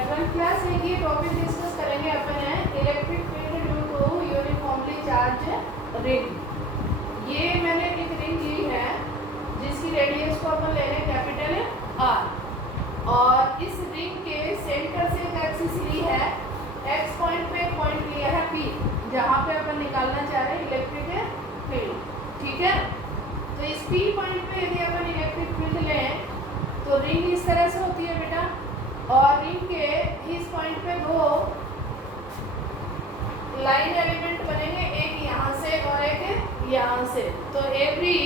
Twelfth class में ये topic discuss करेंगे अपन है electric field due to uniformly charge ring. ये मैंने एक रिंग ली है जिसकी रेडियस को अपन ले लें कैपिटल आर, और इस रिंग के सेंटर से एक एक्सिस ली है, एक्स पॉइंट पे एक पॉइंट लिया है पी, जहाँ पे अपन निकालना चाह रहे हैं इलेक्ट्रिक फील्ड। ठीक है, तो इस पी पॉइंट पे यदि अपन इलेक्ट्रिक फील्ड लें तो रिंग इस तरह से होती है बेटा, और रिंग के इस पॉइंट पे दो लाइन एलिमेंट बनेंगे, एक यहाँ से और एक यहाँ से। तो एवरी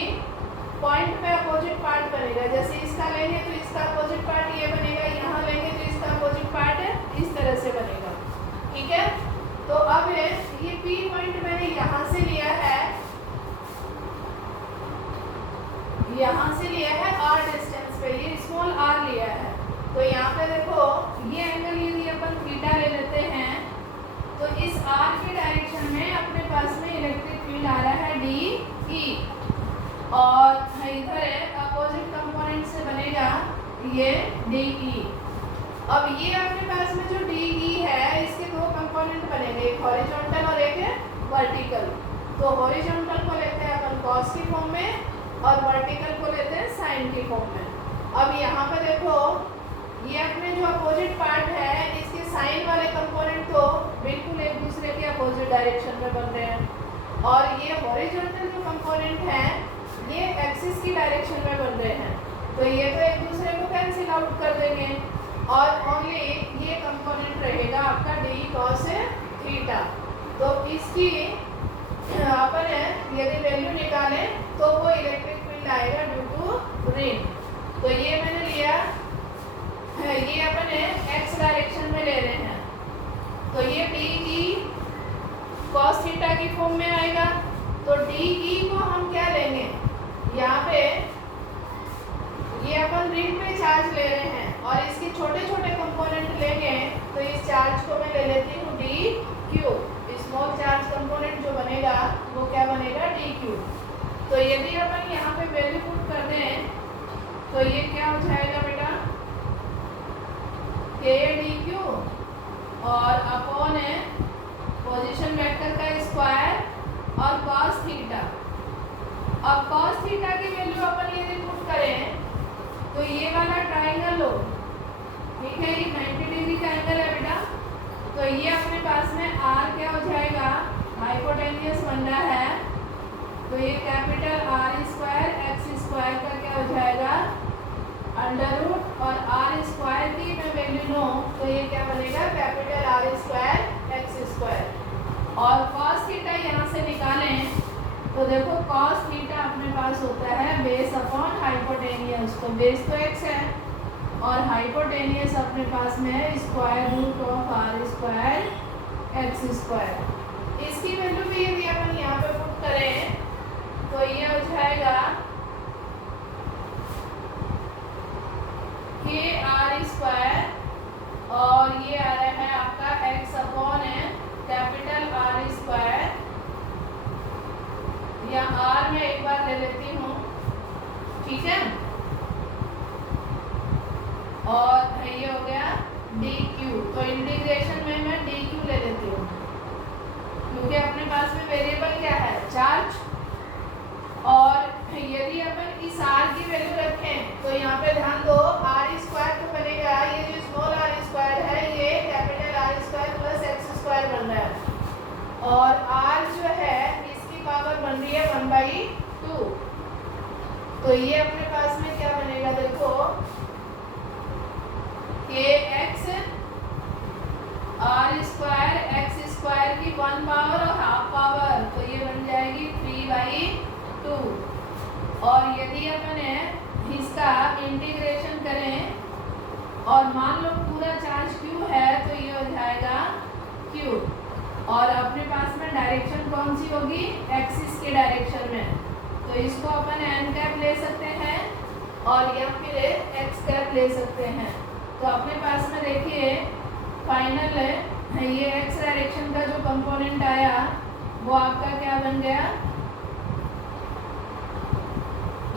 पॉइंट पे अपोजिट पार्ट बनेगा। जैसे इसका लेंगे तो इसका अपोजिट पार्ट ये बनेगा, यहाँ लेंगे तो इसका अपोजिट पार्ट इस तरह से बनेगा। ठीक है, तो अब ये पी पॉइंट मैंने यहाँ से लिया है, यहाँ से लिया है आर डिस्टेंस पे, ये स्मॉल आर लिया है। तो यहाँ पे देखो ये एंगल यदि अपन थीटा ले लेते हैं तो इस आर के डायरेक्शन में अपने पास में इलेक्ट्रिक फील्ड आ रहा है डी ई, और इधर अपोजिट कंपोनेंट से बनेगा ये डी ई। अब ये अपने पास में जो डी ई है इसके दो कंपोनेंट बनेंगे, एक हॉरिजॉन्टल और एक वर्टिकल। तो हॉरिजॉन्टल को लेते हैं अपन कॉस की फॉर्म में और वर्टिकल को लेते हैं साइन की फॉर्म में। अब यहाँ पे देखो ये अपने जो अपोजिट पार्ट है इसके साइन वाले कंपोनेंट तो बिल्कुल एक दूसरे के अपोजिट डायरेक्शन में बन रहे हैं, और ये हॉरिजॉन्टल जो कंपोनेंट है ये एक्सिस की डायरेक्शन में बन रहे हैं। तो ये तो एक दूसरे को कैंसिल आउट कर देंगे और ओनली ये कंपोनेंट रहेगा आपका डी कॉस थीटा। तो इसकी अपन यदि वैल्यू निकालें तो वो इलेक्ट्रिक फील्ड आएगा ड्यू टू रिंग। तो ये मैंने लिया है, ये अपन एक्स डायरेक्शन में ले रहे हैं, तो ये डी ई कॉस थीटा की फॉर्म में आएगा। तो डी ई को हम क्या लेंगे, यहाँ पे ये अपन रिंग पे चार्ज ले रहे हैं और इसके छोटे छोटे कंपोनेंट लेंगे, तो इस चार्ज को मैं ले लेती हूँ D Q. Small charge component जो बनेगा वो क्या बनेगा, डी क्यू। तो यदि अपन यहाँ पे वैल्यू पुट कर दें तो ये क्या हो जाएगा बेटा, के डी क्यू और अपॉन पोजीशन वेक्टर का स्क्वायर और कॉस थीटा। अब कॉस थीटा की वैल्यू अपन यदि पुट करें तो ये वाला ट्राइंगल लो, ठीक है, ये 90 डिग्री का एंगल है बेटा। तो ये अपने पास में आर क्या हो जाएगा, हाइपोटेन्यूस बन रहा है, तो ये capital R square x square का क्या हो जाएगा अंडर रूट, और आर स्क्वायर की मैं वैल्यू लो तो ये क्या बनेगा capital R square x square. और कॉस थीटा यहाँ से निकालें तो देखो कॉस थीटा अपने पास होता है बेस अपॉन हाइपोटेनियस। तो बेस तो एक्स है और हाइपोटेनियस अपने पास में है square root of r square x square. इसकी वैल्यू भी यदि अपन यहाँ पे पुट करें तो ये हो जाएगा के आर स्क्वायर और ये आ रहा है आपका x upon capital R square, या आर में एक बार ले लेती हूँ, ठीक है, और ये हो गया डी क्यू। तो इंटीग्रेशन में मैं डी क्यू ले लेती हूँ क्योंकि अपने पास में वेरिएबल क्या है चार्ज, और यदि अपन इस आर की वैल्यू रखें तो यहाँ पे ध्यान दो आर स्क्वायर तो बनेगा, ये जो स्मॉल आर स्क्वायर है ये capital R square plus x square बन रहा है, और आर जो है इसकी पावर बन रही है 1/2। तो ये अपने पास में क्या बनेगा देखो, के x r square x square की 1 पावर और हाफ पावर, तो ये बन जाएगी 3/2। और यदि अपन इसका इंटीग्रेशन करें और मान लो पूरा चार्ज क्यू है तो ये हो जाएगा क्यू, और अपने पास में डायरेक्शन कौन सी होगी एक्सिस के डायरेक्शन में, तो इसको अपन एन कैप ले सकते हैं और या फिर एक्स कैप ले सकते हैं। तो अपने पास में देखिए फाइनल ये एक्स डायरेक्शन का जो कंपोनेंट आया वो आपका क्या बन गया,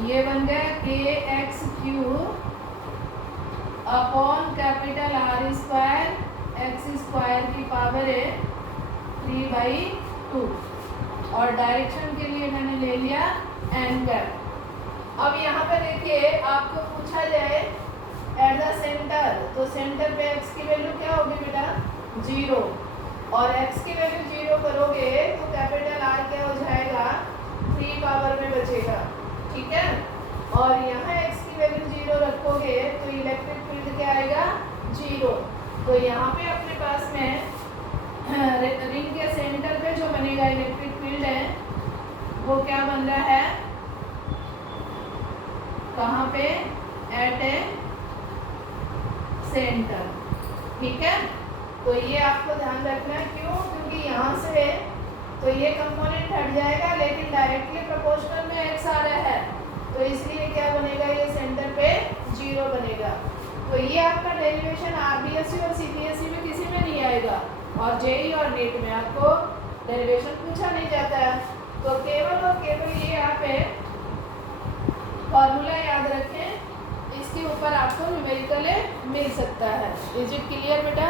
ये बन गया के x Q upon capital R square x square की पावर है 3/2 और डायरेक्शन के लिए मैंने ले लिया एंगल। अब यहाँ पे देखिए आपको पूछा जाए एट द सेंटर, तो सेंटर पे एक्स की वैल्यू क्या होगी बेटा 0 और एक्स की वैल्यू 0 करोगे तो कैपिटल आर क्या हो जाएगा 3 पावर में बचेगा, ठीक है। और यहाँ एक्स की वैल्यू 0 रखोगे तो इलेक्ट्रिक फील्ड क्या आएगा 0। तो यहाँ पे अपने पास में रिंग के सेंटर पे जो बनेगा इलेक्ट्रिक फील्ड है वो क्या बन रहा है, कहाँ पे एट ए सेंटर, ठीक है। तो ये आपको ध्यान रखना है, क्यों, क्योंकि यहाँ से तो ये कंपोनेंट हट जाएगा लेकिन डायरेक्टली प्रोपोर्शनल में एक्स आ रहा है, तो इसलिए क्या बनेगा ये सेंटर पे 0 बनेगा। तो ये आपका डेरिवेशन आरबीएससी और सीबीएसई में किसी में नहीं आएगा और जेई और नीट में आपको डेरिवेशन पूछा नहीं जाता है। तो केवल और केवल ये आप फॉर्मूला याद रखें, इसके ऊपर आपको न्यूमेरिकल मिल सकता है। इज इट क्लियर बेटा?